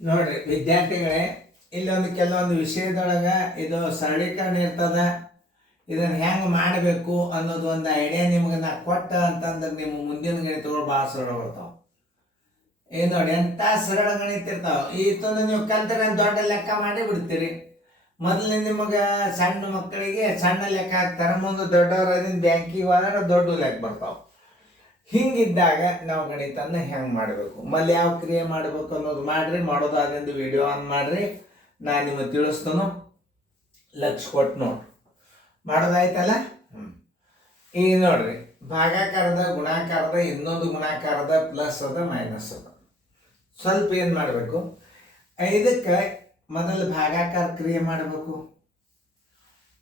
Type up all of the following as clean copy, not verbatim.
ನೋಡ್ರಿ ವಿದ್ಯಾರ್ಥಿಗಳೇ, ಇಲ್ಲೊಂದು ಕೆಲವೊಂದು ವಿಷಯದೊಳಗೆ ಇದು ಸರಳೀಕರಣ ಇರ್ತದ. ಇದನ್ನು ಹೆಂಗೆ ಮಾಡಬೇಕು ಅನ್ನೋದು ಒಂದು ಐಡಿಯಾ ನಿಮ್ಗೆ ನಾ ಕೊಟ್ಟ ಅಂತಂದ್ರೆ ನಿಮ್ಮ ಮುಂದಿನ ಗಣಿತಗಳು ಭಾಳ ಸರಳ ಬರ್ತಾವೆ. ಏನು ನೋಡಿ, ಎಂಥ ಸರಳ ಗಣಿತ ಇರ್ತಾವೆ. ಈತೊಂದು ನೀವು ಕಲ್ತ್ರೆ ದೊಡ್ಡ ಲೆಕ್ಕ ಮಾಡಿ ಬಿಡ್ತೀರಿ. ಮೊದಲು ನಿಮಗೆ ಸಣ್ಣ ಮಕ್ಕಳಿಗೆ ಸಣ್ಣ ಲೆಕ್ಕ ಹಾಕ್ತಾರೆ, ಮುಂದೆ ದೊಡ್ಡವರದಿಂದ ಬ್ಯಾಂಕಿಗೆ ಹೋದ್ರೆ ದೊಡ್ಡ ಲೆಕ್ಕ ಬರ್ತಾವೆ. ಹಿಂಗಿದ್ದಾಗ ನಾವು ಗಣಿತನ ಹೆಂಗೆ ಮಾಡಬೇಕು, ಮಲ್ಲಿ ಯಾವ ಕ್ರಿಯೆ ಮಾಡಬೇಕು ಅನ್ನೋದು ಮಾಡಿರಿ. ಮಾಡೋದಾದಿಂದ ವಿಡಿಯೋ ಆನ್ ಮಾಡಿರಿ, ನಾನು ನಿಮಗೆ ತಿಳಿಸ್ತಾನು. ಲಕ್ಷ ಕೊಟ್ಟು ನೋಡ್ರಿ, ಮಾಡೋದಾಯ್ತಲ್ಲ. ಈಗ ನೋಡ್ರಿ, ಭಾಗಾಕಾರದ ಗುಣಾಕಾರದ ಇನ್ನೊಂದು ಗುಣಾಕಾರದ ಪ್ಲಸ್ ಅದ ಮೈನಸ್ ಅದ. ಸ್ವಲ್ಪ ಏನು ಮಾಡಬೇಕು, 5ಕ್ಕೆ ಮೊದಲು ಭಾಗಾಕಾರ ಕ್ರಿಯೆ ಮಾಡಬೇಕು.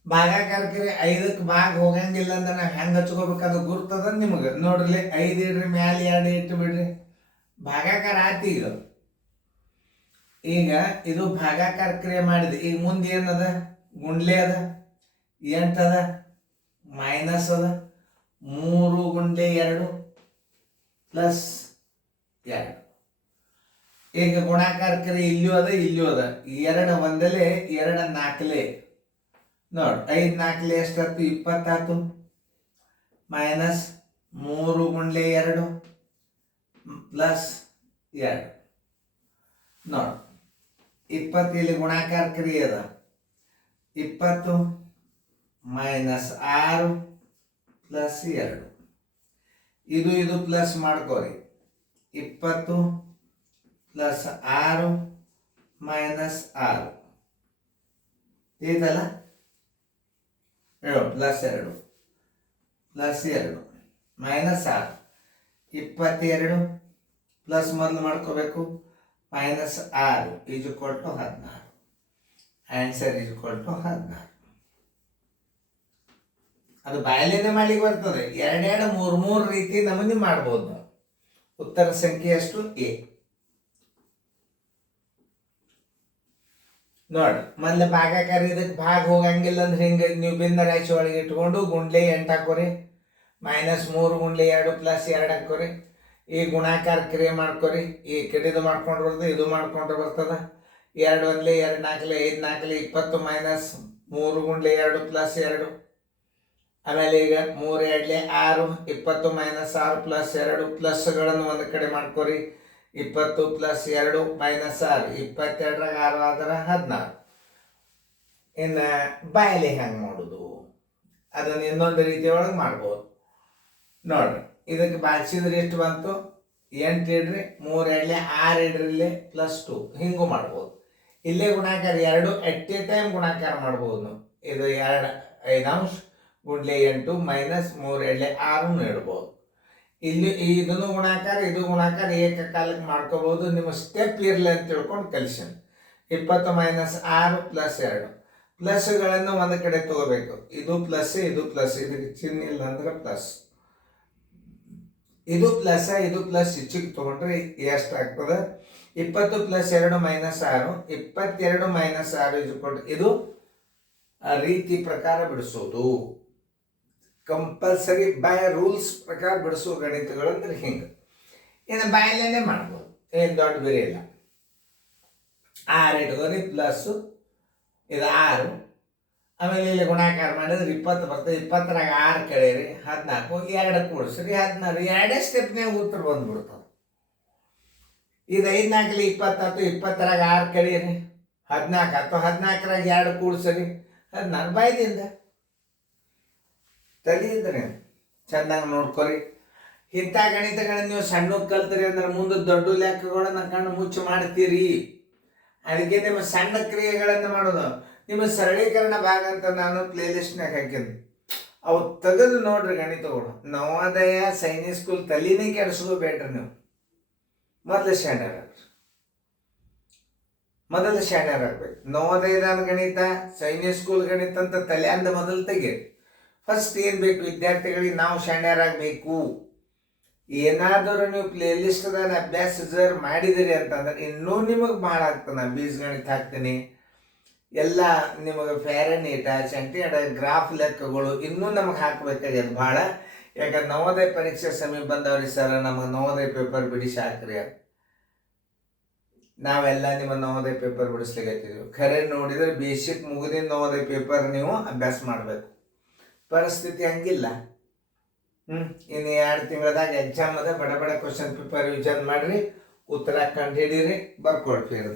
ಭಾಗಾಕಾರ ಕ್ರಿಯೆ 5ಕ್ಕೆ ಭಾಗ ಹೋಗಂಗಿಲ್ಲ ಅಂದ್ರೆ ನಾವು ಹೆಂಗೆ ಹಚ್ಕೋಬೇಕು ಅದು ಗುರ್ತದ ನಿಮಗೆ. ನೋಡ್ರಿ, 5 ಇಡ್ರಿ, ಮ್ಯಾಲೆ 2 ಇಟ್ಟು ಬಿಡ್ರಿ, ಭಾಗಾಕಾರ ಆತಿ. ಈಗ ಇದು ಭಾಗಾಕಾರ ಕ್ರಿಯೆ ಮಾಡಿದೆ. ಈಗ ಮುಂದೆ ಏನದ, ಗುಂಡ್ಲೆ ಅದ, 8 ಅದ, ಮೈನಸ್ ಅದ, 3 ಗುಂಡ್ಲೆ 2 ಪ್ಲಸ್ 2. ಈಗ ಗುಣಾಕಾರ ಕ್ರಿಯೆ ಇಲ್ಲೂ ಅದ, ಇಲ್ಲೂ ಅದ. 2 ಒಂದಲೇ, 2 4ಲೇ. ನೋಡಿ, 5 4ಲೇ ಎಷ್ಟಾಯ್ತು, 20 ಆಯ್ತು. Minus 3 ಗುಂಡ್ಲೆ 2 plus 2. ನೋಡಿ, 20 ಇಲ್ಲಿ ಗುಣಾಕಾರ ಕ್ರಿಯೆ ಅದ. 20 ಮೈನಸ್ 6 ಪ್ಲಸ್ 2. ಇದು ಪ್ಲಸ್ ಮಾಡ್ಕೋರಿ. 20 ಪ್ಲಸ್ 6 ಮೈನಸ್ 6 ಇದಲ್ಲ, ಪ್ಲಸ್ 2 ಪ್ಲಸ್ 2 ಮೈನಸ್ 6. 22 ಪ್ಲಸ್ ಮೊದಲು ಮಾಡ್ಕೋಬೇಕು, minus 6 equal to 16. Answer equal to 16. ಅದು ಬಾಯಲೇನೆ ಮಾಡ್ಲಿಕ್ಕೆ ಬರ್ತದೆ. 2 2 3 3 ರೀತಿ ನಮಗೆ ಮಾಡ್ಬೋದು ನಾವು. ಉತ್ತರ ಸಂಖ್ಯೆ ಎಷ್ಟು, ಎ. ನೋಡಿ, ಮೊದಲು ಭಾಗಾಕಾರ ಇದಕ್ಕೆ ಭಾಗ ಹೋಗಂಗಿಲ್ಲ ಅಂದ್ರೆ ಹಿಂಗೆ ನೀವು ಬಿಂದ ರಾಶಿ ಒಳಗೆ ಇಟ್ಕೊಂಡು ಗುಂಡ್ಲೆ 8 ಹಾಕೋರಿ, ಮೈನಸ್ 3 ಗುಂಡ್ಲೆ 2 ಪ್ಲಸ್ 2 ಹಾಕೋರಿ. ಈ ಗುಣಾಕಾರ ಕ್ರಿಯೆ ಮಾಡ್ಕೊರಿ. ಈ ಕಡೆದು ಮಾಡ್ಕೊಂಡು ಬರ್ತದೆ, ಇದು ಮಾಡ್ಕೊಂಡ್ರೆ ಬರ್ತದ. 2 1 2 4 5 4 20 ಮೈನಸ್ 3 ಗುಂಡ್ಲೆ 2 ಪ್ಲಸ್ 2. ಆಮೇಲೆ ಈಗ 3 2 6, 20 ಮೈನಸ್ 6 ಪ್ಲಸ್ 2. ಪ್ಲಸ್ಗಳನ್ನು ಒಂದು ಕಡೆ ಮಾಡ್ಕೊರಿ. 20 ಪ್ಲಸ್ 2 ಮೈನಸ್ 6, 22 6 ಆದ್ರೆ 16. ಇನ್ನು ಬಾಯಲ್ಲಿ ಹೆಂಗೆ ಮಾಡೋದು ಅದನ್ನು ಇನ್ನೊಂದು ರೀತಿ ಒಳಗೆ ಮಾಡ್ಬೋದು. ನೋಡ್ರಿ, ಇದಕ್ಕೆ ಬಾಚಿದ್ರೆ ಎಷ್ಟು ಬಂತು, 8 ಇಡ್ರಿ, 3 2 6 ಇಡ್ರಿ, ಇಲ್ಲೇ ಪ್ಲಸ್ 2. ಹಿಂಗೂ ಮಾಡ್ಬೋದು. ಇಲ್ಲೇ ಗುಣಾಕಾರ 2 ಎಟ್ ಎ ಟೈಮ್ ಗುಣಾಕಾರ ಮಾಡ್ಬೋದು ನಾವು. ಇದು 2 5 ಗುಂಡ್ಲೆ 8 ಮೈನಸ್ 3 2 6 ಇಡ್ಬೋದು. ಇಲ್ಲಿ ಇದನ್ನು ಗುಣಾಕಾರ, ಇದು ಗುಣಾಕಾರ ಏಕಕಾಲಕ್ಕೆ ಮಾಡ್ಕೋಬಹುದು. ನಿಮ್ಮ ಸ್ಟೆಪ್ ಇರಲಿ ಅಂತ ತಿಳ್ಕೊಂಡು ಕಲಿಸಿ. 20 ಮೈನಸ್ 6 ಪ್ಲಸ್ 2. ಪ್ಲಸ್ಗಳನ್ನು ಒಂದು ಕಡೆ ತಗೋಬೇಕು. ಇದು ಪ್ಲಸ್, ಇದು ಪ್ಲಸ್, ಇದಕ್ಕೆ ಚಿಹ್ನೆ ಇಲ್ಲ ಅಂದ್ರೆ ಪ್ಲಸ್. ಇದು ಪ್ಲಸ್, ಇದು ಪ್ಲಸ್ ಹೆಚ್ಚಿಗೆ ತಗೊಂಡ್ರೆ ಎಷ್ಟಾಗ್ತದೆ, 20 ಪ್ಲಸ್ 2 ಮೈನಸ್ 6. 22 ಮೈನಸ್ 6 ಇದು ರೀತಿ ಪ್ರಕಾರ ಬಿಡಿಸೋದು. ಕಂಪಲ್ಸರಿ ಬೈ ರೂಲ್ಸ್ ಪ್ರಕಾರ ಬಿಡಿಸೋ ಗಣಿತಗಳು ಅಂದ್ರೆ ಹಿಂಗೆ. ಇನ್ನು ಬಾಯಲ್ಲೇನೆ ಮಾಡ್ಬೋದು, ಏನು ದೊಡ್ಡ ಬೇರೆ ಇಲ್ಲ. 6 ಇಟ್ಕೋರಿ, ಪ್ಲಸ್ಸು ಇದು 6. ಆಮೇಲೆ ಇಲ್ಲಿ ಗುಣಾಕಾರ ಮಾಡಿದ್ರೆ 20 ಬರ್ತದೆ. 20ರಾಗ 6 ಕಳೀರಿ, 14. 2 ಕೂಡಿಸ್ರಿ, 16. 2 ಸ್ಟೆಪ್ನಾಗ ಉತ್ತರ ಬಂದ್ಬಿಡ್ತಾವೆ. ಇದು 5 4 20 20ರಾಗ 6 ಕಳೀರಿ, 14 14ರಾಗ 2 ಕೂಡಿಸ್ರಿ, 16. ಬಾಯ್ದಿಂದ ತಲೆ ಇದ್ರೆ ಚೆಂದಾಗಿ ನೋಡ್ಕೊರಿ. ಇಂಥ ಗಣಿತಗಳನ್ನ ನೀವು ಸಣ್ಣ ಕಲ್ತೀರಿ ಅಂದ್ರೆ ಮುಂದೆ ದೊಡ್ಡ ಲೆಕ್ಕಗಳನ್ನ ಕಣ್ಣು ಮುಚ್ಚು ಮಾಡ್ತೀರಿ. ಅದಕ್ಕೆ ನಿಮ್ಮ ಸಣ್ಣ ಕ್ರಿಯೆಗಳನ್ನು ಮಾಡೋದು. ನಿಮ್ಮ ಸರಳೀಕರಣ ಭಾಗ ಅಂತ ನಾನು ಪ್ಲೇ ಲಿಸ್ಟ್ನಾಗ ಹಾಕಿದ್ದೆ, ಅವು ತೆಗೆದು ನೋಡ್ರಿ ಗಣಿತಗಳು. ನವೋದಯ ಸೈನಿಕ್ ಸ್ಕೂಲ್ ತಲೆನೇ ಕೆಡಿಸ್ಕೋಬೇಡ್ರಿ ನೀವು. ಮೊದಲು ಶಾಣ್ಯರಾಗ್ಬೇಕು. ನವೋದಯದ ಗಣಿತ, ಸೈನಿಕ್ ಸ್ಕೂಲ್ ಗಣಿತ ಅಂತ ತಲೆಯಿಂದ ಮೊದಲು ತೆಗೀರಿ. ಫಸ್ಟ್ ಏನು ಬೇಕು ವಿದ್ಯಾರ್ಥಿಗಳಿಗೆ, ನಾವು ಶಾಣ್ಯರಾಗಬೇಕು. ಏನಾದರೂ ನೀವು ಪ್ಲೇ ಲಿಸ್ಟ್ದಾಗ ಅಭ್ಯಾಸ ಮಾಡಿದಿರಿ ಅಂತಂದ್ರೆ ಇನ್ನೂ ನಿಮಗೆ ಭಾಳ ಆಗ್ತದೆ. ನಾನು ಬೀಜಗಣಿತ ಹಾಕ್ತೀನಿ, ಎಲ್ಲ ನಿಮಗೆ ಫ್ಯಾರನೀಟ ಸೆಂಟಿಮೀಟರ್ ಗ್ರಾಫ್ ಲೆಕ್ಕಗಳು ಇನ್ನೂ ನಮಗೆ ಹಾಕಬೇಕಾಗ್ಯದ ಭಾಳ. ಯಾಕಂದ್ರೆ ನವೋದಯ ಪರೀಕ್ಷೆ ಸಮೀಪ ಬಂದವ್ರಿ ಸರ್, ನಮಗೆ ನವೋದಯ ಪೇಪರ್ ಬಿಡಿಸಿ ಹಾಕ್ರಿ. ನಾವೆಲ್ಲ ನಿಮ್ಮ ನವೋದಯ ಪೇಪರ್ ಬಿಡಿಸ್ಲಿಕ್ಕತ್ತಿದ್ವಿ. ಖರೆ ನೋಡಿದ್ರೆ ಬೇಸಿಕ್ ಮುಗಿದಿನ ನವೋದಯ ಪೇಪರ್ ನೀವು ಅಭ್ಯಾಸ ಮಾಡಬೇಕು. ಪರಿಸ್ಥಿತಿ ಹಂಗಿಲ್ಲ. ಇನ್ನು 2 ತಿಂಗಳದಾಗ ಎಕ್ಸಾಮ್ ಅದ. ಬಡ ಬಡ ಕ್ವಶನ್ ಪೇಪರ್ ರಿವಿಷನ್ ಮಾಡಿರಿ, ಉತ್ತರ ಕಂಡು ಹಿಡೀರಿ, ಬರ್ಕೊಳ್ತೀರಿ.